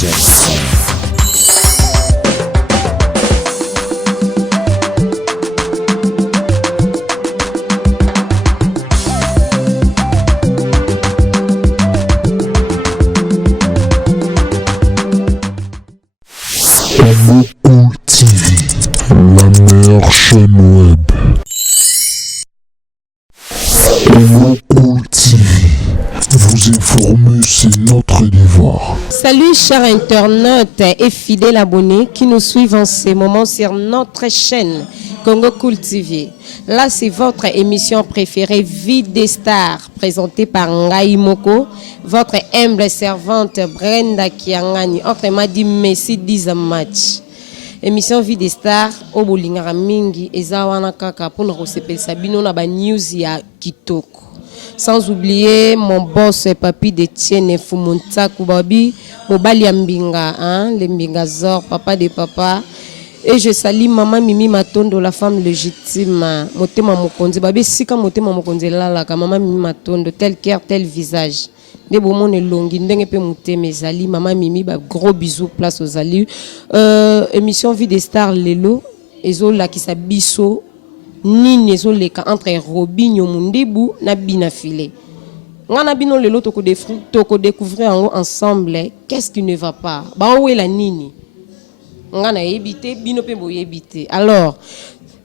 Cool TV, la meilleure chaîne web. Cool TV, vous informer, c'est notre devoir. Salut chers internautes et fidèles abonnés qui nous suivent en ce moment sur notre chaîne Congo Cool TV. Là, c'est votre émission préférée Vie des Stars, présentée par Ngai Moko, votre humble servante Brenda Kiangani. Autrement dit, merci 10 match. Émission Vie des Stars, au Bolingara Mingi, Ezawana Kaka, pour nous recevoir Sabino na ba news ya Kitoko. Sans oublier mon boss Papi de Tienne Fumunta Kubabi, Mobali Mbinga, hein, le Mbingazor, papa de papa. Et je salue maman Mimi Matondo, la femme légitime. Motema Mokonzi, babi sika motema Mokonzi la maman Mimi Matondo, tel cœur, tel visage. De moments est longue, ndenge pe motema ezali, maman Mimi, gros bisous, place aux alus. Émission Vie des Stars lelo, ezo la ki sa biso, ni ezo leka entre Robinho Mundibu na Bina Filé. Ngana bino lelo toko découvrir ensemble, qu'est-ce qui ne va pas? Ba où est la nini? Ngana yebite bino pe boyebite. Alors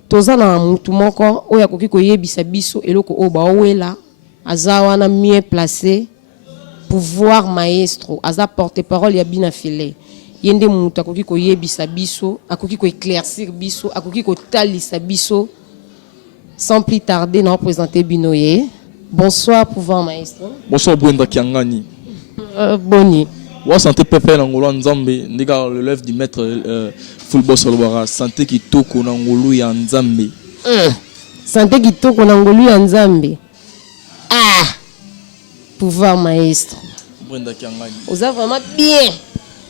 tozana mutu moko oya koki ko yebisa biso eloko o ba wela azawa na mieux placé pouvoir maestro aza porte-parole ya Bina Filé. Yende mutu akoki ko yebisa biso, akoki ko éclaircir biso, akoki ko talisa biso. Sans plus tarder, nous présenter Binoye. Bonsoir pouvoir maestro. Bonsoir Brenda Kiangani. Boni. Wa santé pépé nangolo nzambe ndika le lève du maître football solobara santé kitoko nangolo ya nzambe. Santé kitoko nangolo ya nzambe. Ah. Pouvoir maestro. Brenda Kiangani. Vous avez vraiment bien.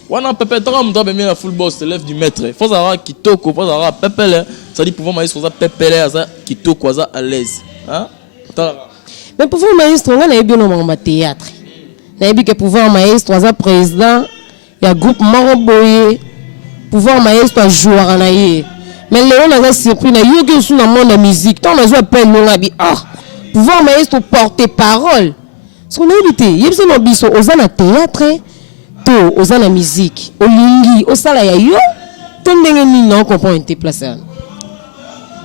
Wana pépé tant que m'doit bien la football se lève du maître. Faut avoir kitoko, faut avoir pépé ça dit pouvoir maestro ça pépé ça kitoko ça à l'aise. Hein? Mais pouvoir maestro on a bien au théâtre. Na yebi que pouvoir maestro aza président ya groupe Maroboye pouvoir maestro joueur na ye mais léon a surpris na yo que sous na monde de musique tant na zo appel no ngabi ah pouvoir maestro porte-parole son évité yebso no biso ozana théâtre to ozana musique olingi osala ya yo to ndenge ni non comprendre te placer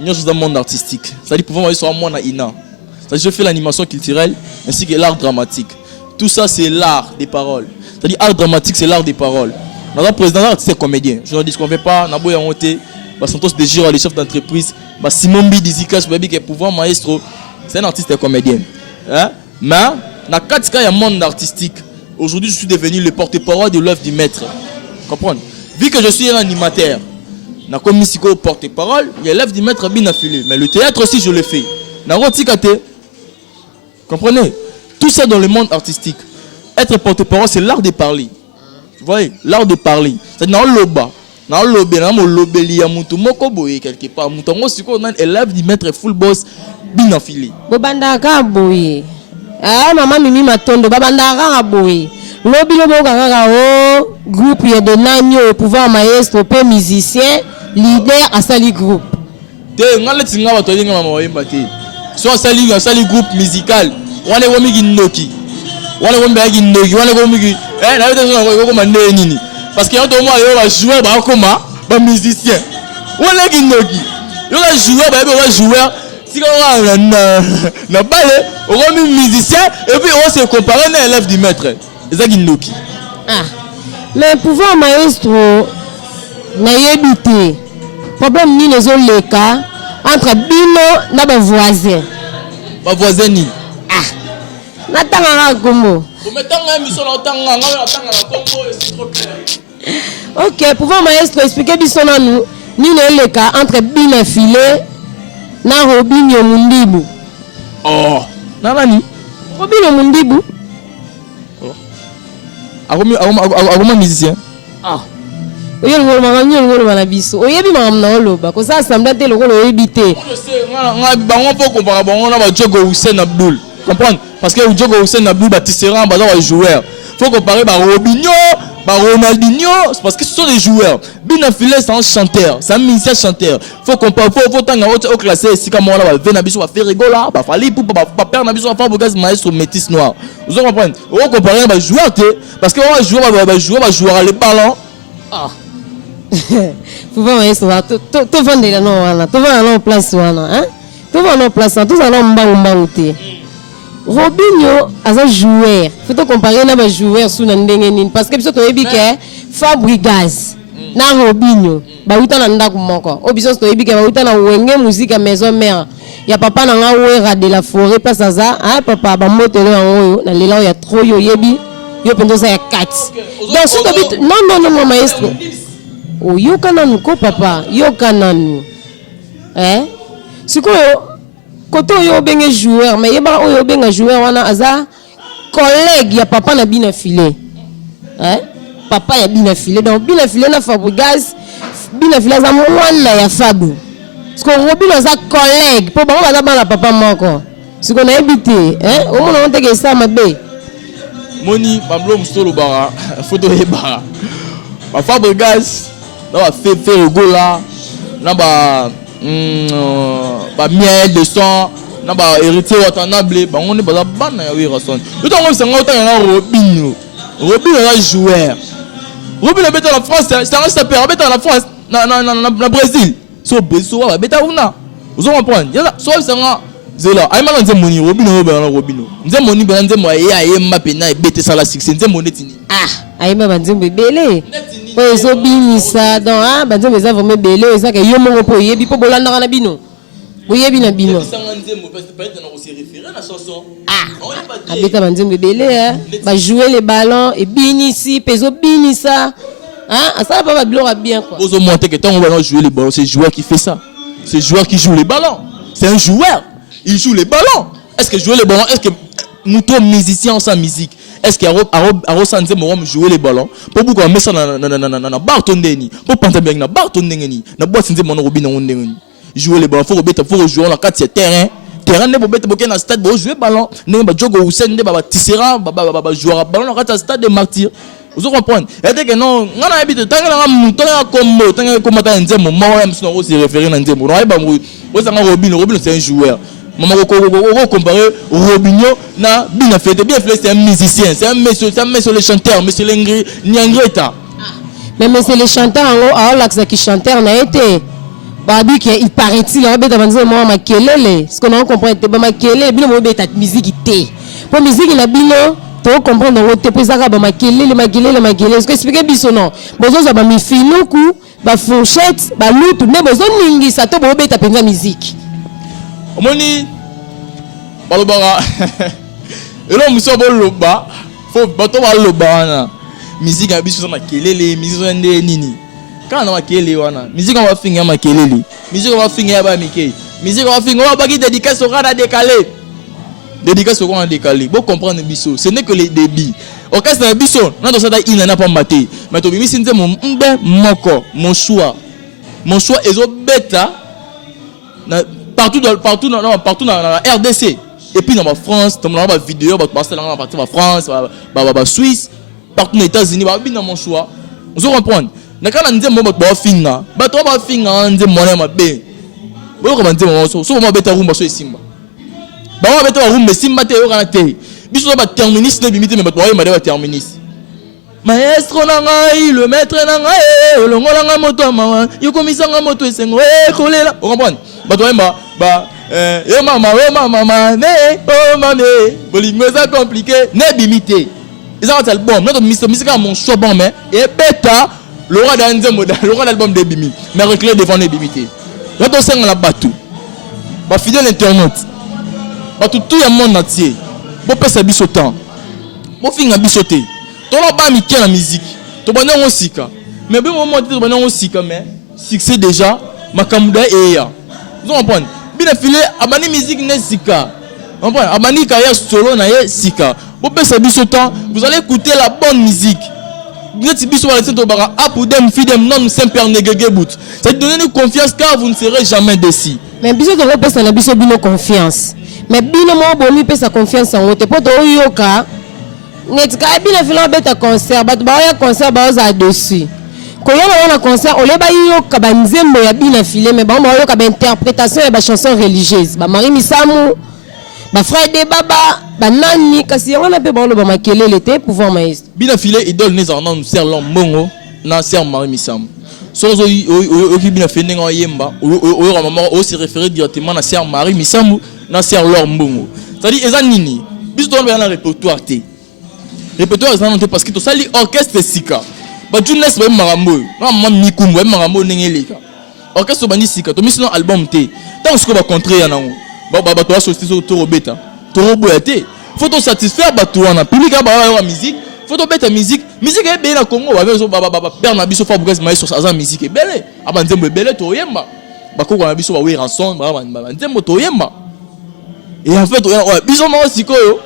nous sommes dans le monde artistique ça dit pouvoir maestro moi na ina ça je fais l'animation culturelle ainsi que l'art dramatique. Tout ça, c'est l'art des paroles. C'est-à-dire, art dramatique, c'est l'art des paroles. Notre président c'est comédien. Je ne dis qu'on ne fait pas. Nabo Yamonte, Santos de Giro, les chefs d'entreprise, Simon Bidizika, je qui est pouvoir maestro, c'est un artiste et comédien. Hein? Mais, dans le cadre du monde artistique, aujourd'hui, je suis devenu le porte-parole de l'œuvre du maître. Comprenez? Vu que je suis un animateur, dans la commission porte-parole, il y a l'œuvre du maître Bina Filé. Mais le théâtre aussi, je le fais. Dans le comprenez? Tout ça dans le monde artistique. Être porte-parole, c'est l'art de parler. Vous voyez, l'art de parler. C'est dans le loba. Dans le lobby, dans le lobby, il y a moutou moko boye quelque part. Moutou moko siko on élève du maître full boss Bina Filé. Bobandaka boye. Ah maman Mimi Matondo babandaka boye. Lobby lobo kaka o groupe ya de nanyo pouvoir maestro pe musicien leader à sali groupe. Te ngale tinga bato linga mama wemba te. So sali groupe musical. Wane womi ginoki wane womi ba ginoki wane womi na yote sona ko koma nini parce que yoto mo yo ba joueur ba koma ba musicien wane ginoki yo la joueur ba joueur si ko na balé o komi musicien et puis on se comparer na élève du maître eza ginoki ah mais pouvoir maestro na yebité problème ni les leka entre bino na ba voisin ni natanga kombo. Ok, pouvoir maestro expliquer biso na nous ni le cas entre Bina Filé na Robinho Mundibu. Oh, nani? Robinho Mundibu. Oh. Agoma musicien. Ah. Oye ngolo maganyo ngolo bana biso. Oyebi mangam na oloba ko sa assemblée te lokolo oyebite. Je sais, nga bango po comparer bango na ba Diogo Hussein Abdul. Comprendre? Parce que Diogo Hussein Abdul ba tisserand ba joueur. Faut comparer ba Robinho, Ronaldinho, c'est parce que ce sont des joueurs. Bina Filé, c'est un chanteur, c'est un musicien chanteur. Faut au classé, si comme on va faire rigoler, bah fallait pour pas perdre na biso va faire bogaz maestro métis noir. Vous comprenez? On va comparer un joueur parce que on va jouer les ballons. Ah. Faut voir maestro, tout vendre là non, tout vendre en place hein? Tout vendre en place, tout ça non mbangouté. Robinho as un joueur. Faut te comparer na ba joueur sous na ndenge nini parce que biso to yebi ke Fabregas na Robinho ba uta na ndako moko. O biso to yebi ke ba uta na wenge musique à maison mère. Ya papa na nga wera de la forêt place aza ah papa ba motelo yango na lela ya trop yo yebi yo pendo sa ya 4. Donc si to bit non maestro. O yo kananu ko papa yo kananu. Sikoyo koto yo benga joueur mais yeba oyo benga joueur wana aza collègue ya papa na bina filé papa ya bina filé donc bina filé na Fabregas bina filé za mwana ya Fabu parce que Robinho aza collègue po bango baza bana papa moko siko na ebité o mona on teke ça mabe moni bamlo msolo bara photo yeba ba Fabregas na ba fait gola na ba miel de sang na ba héritier watanabe ba on est ba bana ya wirason tout on se ngota na Robinho est joueur Robinho beta la France c'est un sapeur beta la France na Brésil so Brésil wa beta una vous comprenez yala so c'est nga zela ay mala nze moni Robinho ba Robinho nze moni ba nze mo ya Mbappé na beta sala succès nze moni tini ay ba nzembe belé po so binisa donc ba nzembe za vraiment belé ça que yo mongo po yebi po bolanda na bino boyebi na bino abeta ba nzembe belé ba jouer les ballons et binisi peso binisa ça va pas bilora bien quoi vous monter que tant on va jouer les ballons c'est joueur qui fait ça c'est joueur qui joue les ballons c'est un joueur il joue les ballons est-ce que jouer les ballons est-ce que nous tous musiciens en sa musique est-ce qu'il y a Sanze Morom jouer les ballons pour beaucoup mettre ça na Bartondeni pour penser bien na Bartondeni na boîte Sanze Mono Robinho ondeni jouer les ballons faut jouer dans 4 terrain ne bobeta boké na stade bo jouer ballon ne ba jogo Hussein ne ba tissera ba jouer ballon na stade de martyr vous comprenez et dès que non ngana habite tanga na muto na kombo tanga komata Nzembo mo même si on se référer na Nzembo no ba mo ça Robinho c'est un joueur maman comparer Robinho na Bina Filé c'est un musicien c'est un monsieur le chanteur monsieur l'engri Nyangreta mais monsieur le chanteur en l'axe qui chanteur na été babi que il paraît-il on beta banze moi makelele ce qu'on comprend te ba makelele bino mo beta musique té pour musique na bino to comprendre on te pesa ba makelele est-ce que expliquer biso non bozo za ba mi finuku ba fourchette ba lutu ne bozo ningi sa to bo beta penza musique omoni balobara elo muso boloba fo bato baloba na musique ya biso na kelele musique nde nini kana makelele wana musique on va finir makelele musique on va finir ba mike musique on va finir on va baki dédicace au rada décalé bon comprendre biso ce n'est que les débits orchestre na biso na to ça il n'a pas maté mais to bimisi nze mbe moko mon choix ezo beta na partout dans la RDC et puis dans la France dans la vidéo dans la partie de France ba Suisse partout aux États-Unis ba bien dans mon choix vous comprenez na kana nzembo ba finga ba to ba finga nzembo na mabe bo ko nzembo so mo beta rumba so esimba ba mo beta rumba simba te yo kana te biso ba terminus ne bimite me ba to ba terminus maestro nangai le maître nangai longola nga moto mawa yokomisa nga moto esengo kolela vous comprenez ba to ba yo mama ne oh mame bolingo ça compliqué ne bimité ils ont un album notre musique à mon choix bon mais et beta le roi d'Anzembo le roi d'album de bimi mais reclé devant les bimité notre on sent la batou ba fidèle internaute ba tout le monde entier bo pesa biso temps bo finga bisoté to la ba mi la musique to bana on sika mais bon moment to bana on sika mais succès déjà makamuda eya vous comprenez Bina Filé abani musique ne sika vous comprenez abani carrière solo na ye sika bo pesa biso temps vous allez écouter la bonne musique ngeti biso ba sento bara apudem fidem non semper negege bout ça donne nous confiance car vous ne serez jamais déçus mais biso to pesa na biso bino confiance mais bino mo bomi pesa confiance en wote poto yoka netika bina fila beta concert bato ba ya concert ba za dessus ko yana wana concert ole ba yo ka banzembo ya bina file mais ba yo ka ba interprétation ya ba chanson religieuse ba Marie Misamu ba frère de baba ba nani kasi wana pe ba lo ba makelele te pouvoir maestro bina file idole neza na nous ser lombongo na ser Marie Misamu sozo oki bina file nga yemba o maman o se référer directement na ser Marie Misamu na ser lombongo c'est-à-dire eza nini biso to na répertoire te répertoire eza non te parce que to sali orchestre sika ba journalist ba marambo na mama mikumbu ba marambo nengeleka orchestre bani sika to misino album te tant ce que ba contrer ya nango ba to associer to robeta to roboyate faut to satisfaire ba to na public ba wa musique faut to beta musique e be na Congo ba zo ba Bernard biso fa bukas mai sur sa musique ebele aba nzembo ebele to yemba ba ko na biso ba we ranson ba nzembo to yemba et en fait biso ma sikoyo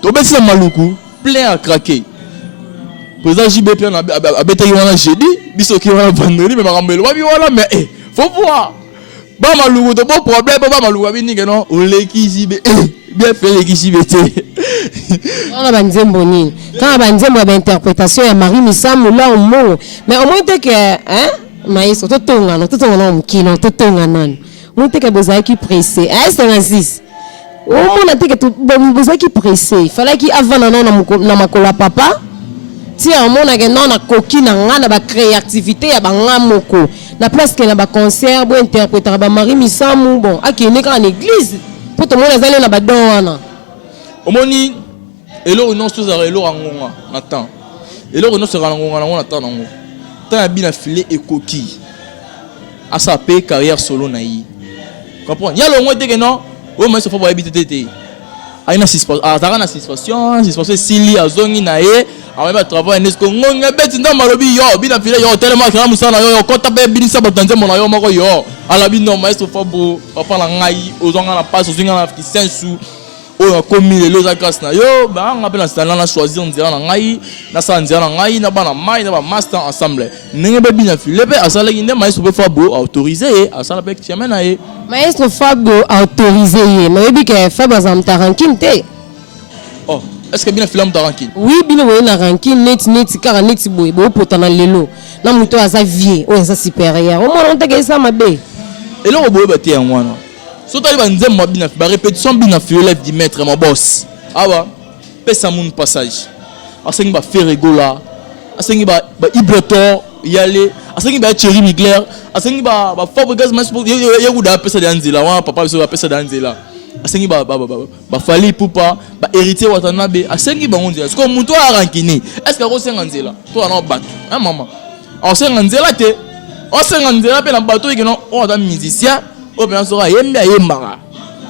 to besa maluku plein à craquer. Président JBP on a bêté wana jeudi, biso ki wana vendredi mais marambelo wa bi wala mais faut voir. Ba maluku to bon problème ba maluku bi ni non, o leki JB bien fait leki JBT. On a banzembo ni. Quand banzembo ba interprétation ya Marie Misamu là au mot. Mais au moins que maïs to tonga no mukino to tonga nan. Mo te que bozai ki pressé. C'est Francis. Au moins on que bozai ki pressé. Il fallait qu'il avant na makola papa. Si on a que non na koki na ngana ba créativité ya ba ngamoko. Na place que na ba concert bo interpréter ba Marie Misamu bon akene ka en église. Pour tout le monde azali na ba don wana. Omoni elo non sozara elo angonga natan. Elo non sera angonga na natan nango. Tant bina filé et koki. Asa pe carrière solo na yi. Comprends? Ya lo ngo te que non. O mais se faut pas habiter tété. Aina satisfaction sili azongi na ye. A même travail nesko ngonga beti nda malobi yo bina filé yo tellement que musana yo kota be binisa batanze mona yo moko yo. Ala bi non mais se faut bo papa la ngai ozonga na passe ozonga na sensu. O komi le loza grâce na yo ba nga pe na stana na choisir nzela na ngai na sa nzela na ngai na bana mai na ba master ensemble nenge be bina filé be asala inde maestro be Fabo autorisé asala be chemin na ye maestro Fabo autorisé mais bi que Fabo zamta ranking te oh est-ce que bina filé zamta ranking oui bina we na ranking net car net boy bo potana lelo na muto asa vie o asa supérieur o mo on te que ça mabe et là on boye ba te en wana so tali ba nzembo bina ba répétition bina filé lève du maître mon boss ah ba pesa mon passage asengi ba Ferregola asengi ba Ibretor yale asengi ba Thierry Migler asengi ba Fabregas mas yaguda pesa danzela wa papa biso ba pesa danzela asengi ba Fali Pupa ba héritier Watanabe asengi ba ngonzela est-ce que muto a rankini est-ce que ko senga nzela to na bato hein maman on senga nzela te on senga nzela pe na bato ki non on da musicien o bien sera yemba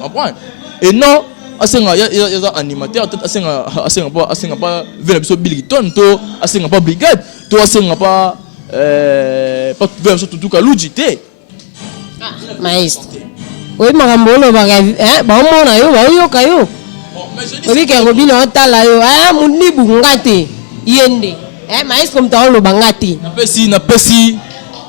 comprendre et non asenga ya animateur peut-être asenga pas venir biso Billiton to asenga pas brigade to asenga pas venir biso tutuka lujité maestro oui marambolo ba ba mona yo ba yo kayo obi ke robina otala yo munibu ngate yende maestro mtaolo bangati na pesi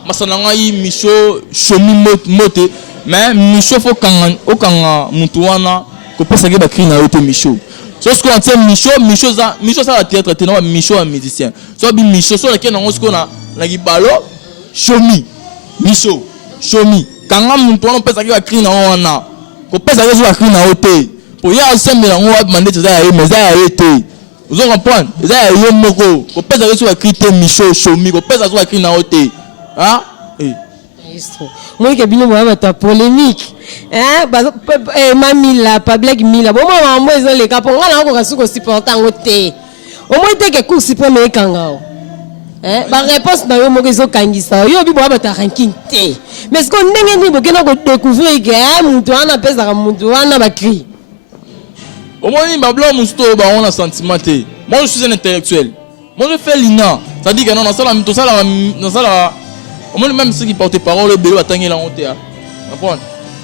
masana ngai micho shomi mote mais micho fo kanga mutu wana ko pesa ke ba cri na yote micho so ce qu'on entend micho ça la théâtre te na micho un musicien so bi micho so la ke na ngo na gibalo shomi micho shomi kanga mutu wana pesa ke ba cri na wana ko pesa ke so ba cri na yote po ya ensemble na ngo wa demander ça ya mais ça ya yote vous comprenez ça ya yo moko ko pesa ke so ba cri te micho shomi ko pesa so ba cri na yote hein moi que bino moi ta polémique mamila pas blague mila bon moi moi ils ont les cap on a encore suko supportant côté au moins te que course premier kangao ba réponse na yo mo kezo kangisa yo bi bo ta ranking te mais ce qu'on ndenge ni bokena ko découvrir que mutu ana pesa mutu ana ba cri au moins ni ba blanc musto ba on a sentiment te moi je suis un intellectuel moi je fais l'INA ça dit que non dans ça au même ceux qui portent parole, le bélo a tangué la honte.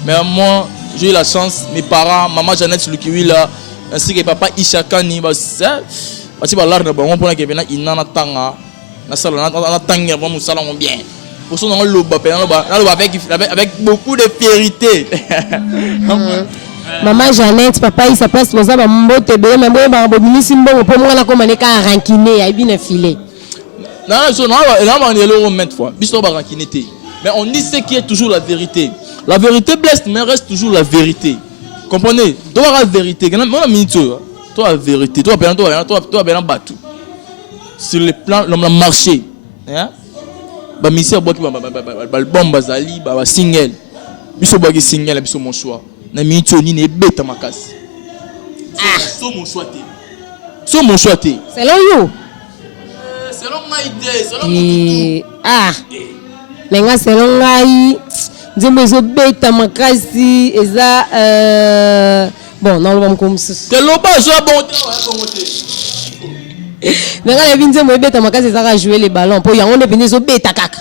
Mais moi, j'ai eu la chance, mes parents, maman Jeannette Lukiwi là, ainsi que papa Ishakani, parce que l'art de bon, pour que venait inana tanga, na sala na tanga, bon salon bien. Pour ça on le avec beaucoup de fierté. Maman Jeannette, papa, il s'appelle pour ça, maman Tebe, mais moi, je suis simbo, pour moi, là, comme on est qu'à ranciner, il y a bien filé. Non, mais on dit ce qui est toujours la vérité. La vérité blesse, mais reste toujours la vérité. Comprenez? Toi, la vérité. Toi, la vérité. Toi, bien battu. Sur le plan, le marché. Bah, monsieur, bon, bazali, bah, single. Biso bagi single, biso mon choix. Na minute ni ne beta makasi. So mon choix té. So mon choix té. Selon you. Selon ma idée, selon ah. Lenga selon ngai. Nzembo zo beta makasi eza bon, non le comme ça. Te loba zo bon té. Lenga le binzembo beta makasi eza jouer les ballons pour ya on est venu zo beta kaka.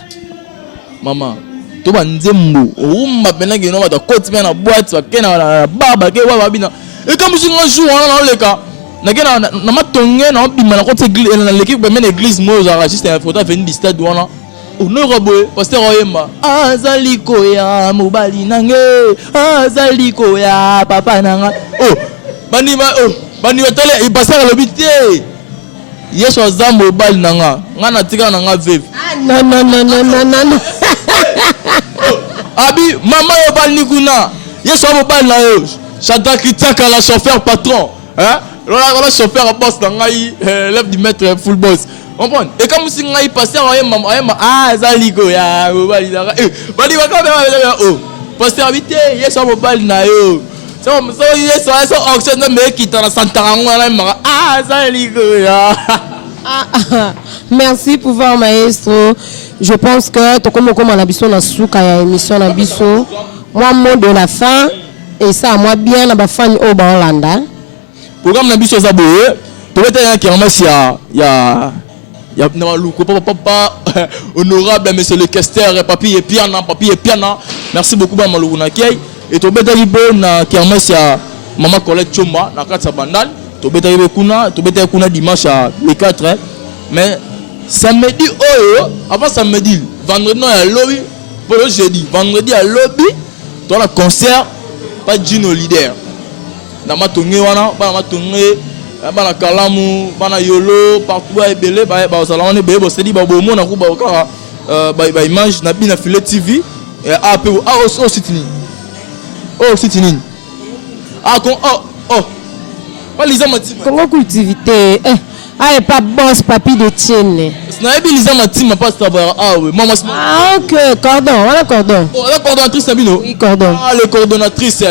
Maman to ba nzembo rumba pena ke no ba koti na boîte ba kena na baba ke wa bina e comme si on joue on leka na ke na matonge na bima na koti église na l'équipe même église mo za juste un photo venir du stade wana honorable pasteur Oyemba azali koya mobali nange azali koya papa nanga bani tole pasteur lobité yeso za mobali nanga ngana tika nanga veve non Abi, maman yo bal nikuna. Yeso mo bal na yo. Chata kitaka la chauffeur patron. Hein? La chauffeur boss na ngai lève du maître full boss. Comprendre? Et comme si ngai pasteur ayema zaliko ya mo bal na. Bali waka be pasteur habité yeso mo bal na yo. So yeso auction na me kitana santarango na ma zaliko ya. Merci pouvoir maestro. Je pense que comme on a besoin de souka ya émission na biso. Moi mot de la fin et ça moi bien na ba fan au Hollanda. Programme na biso za boye. Peut-être qu'il y a remercie ya na luko papa honorable monsieur le questeur papier piana. Merci beaucoup ba maluku na kay et to beta libo na qui remercie maman Colette Chomba na kata bandal. To beta kuna dimanche le 4 mais samedi avant samedi vendredi non à lobby pour le jeudi vendredi à lobby dans le concert pas Gino leader na matonge wana ba matonge ba na kalamu ba na yolo partout à belé ba salon ne bebo c'est dit ba bomo na ku ba ba image na bina filet TV et AP au sitini pas les amati Congo cultivité ah et pas boss papi de tienne. Na ebi lisa matima pas savoir oui maman OK cordon voilà cordon. La coordonnatrice Sabino. Oui cordon. Le coordonnatrice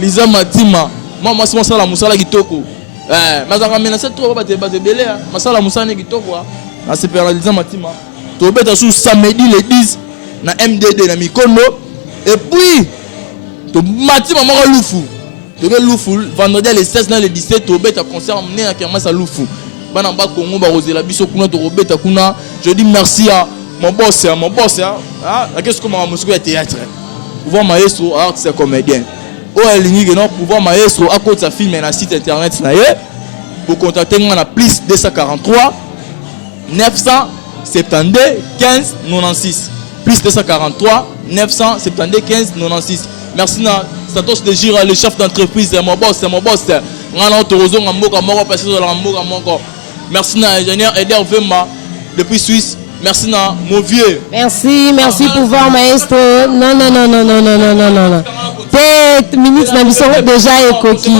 Lisa Matima. Maman c'est ça la musala kitoko. Mais ça ramène cette trop ba te belé masala musala kitoko. Na c'est per Lisa Matima. To beta sous samedi le 10 na MDD na Mikono et puis to Matima moko lufu. To be lufu vendredi le 16 na le 17 to beta concert mené na Kermassa lufu. Banamba Congo ba rozela biso kuna to robeta kuna. Je dis merci à mon boss qu'est-ce que ma musique théâtre. Pouvoir maestro art c'est comédien. Elingi non pouvoir maestro à côté sa film na site internet na ye. Pour contacter moi na plus 243 972 15 96 plus 243 972 15 96. Merci na Santos de Gira le chef d'entreprise mon boss ngana torozo ngamboka moko parce que la mboka moko. Merci na ingénieur Eder Vema depuis Suisse. Merci na mon vieux. Merci pouvoir maestro. Non. Peut-être minutes na biso déjà ekoki.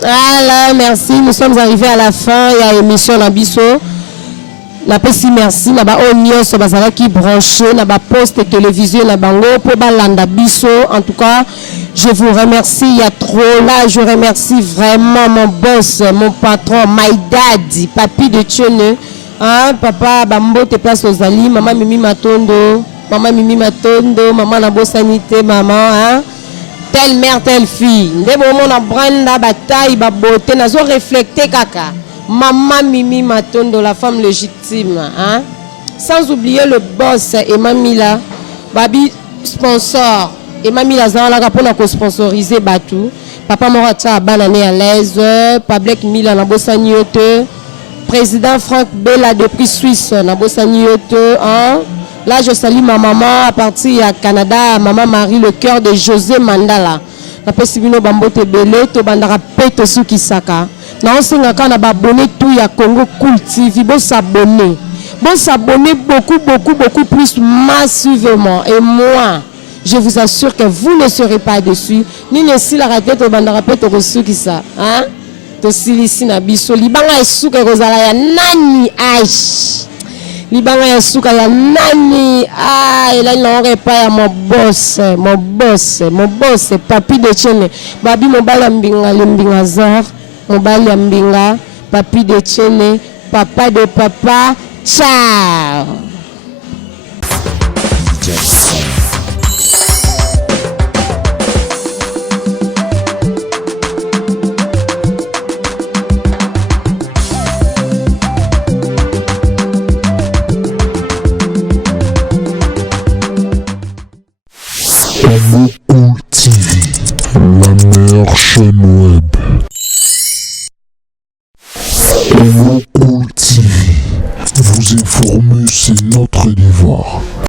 Voilà, merci. Nous sommes arrivés à la fin de l'émission na biso. Na pesi merci na ba onyo so bazala ki branché na ba poste télévision na bango pour balanda biso. En tout cas, je vous remercie, il y a trop là, je remercie vraiment mon boss, mon patron, my daddy, papi de Tchone, hein, papa Bambo te place aux Ali, maman Mimi Matondo, maman Nabo Sanité, maman, hein, telle mère, telle fille. Dès moment on a branda bataille, ba beauté, nazo reflecté kaka. Maman Mimi Matondo, la femme légitime, hein. Sans oublier le boss Emma Mila, babi sponsor. Et mamie Lazare la pour nous sponsoriser Batou. Papa Morata banane à l'aise, Pablek Mila na Bossaniote, président Franck Bella depuis Suisse na Bossaniote, hein. Là, je salue ma maman à partir du Canada, maman Marie, le cœur de José Mandala. La pesibino bambote belé, to bandara peto suki saka. Na onsenga kana ba abonné tout ya Congo Cool TV, bon s'abonner. Bon s'abonner beaucoup plus massivement. Et moi, je vous assure que vous ne serez pas dessus. Ni ne si la raquette to bandara peto suki sa, hein? To silisi na biso libanga esuka kozala ya nani aish. Libanga ya suka ya nani là il n'aurait pas mon boss papi de Tchene babi mobali mbinga lembinga zar mobali mbinga papi de Tchene papa de papa ciao. Congo Cool TV, la meilleure chaîne web. Congo Cool TV, vous informer c'est notre devoir.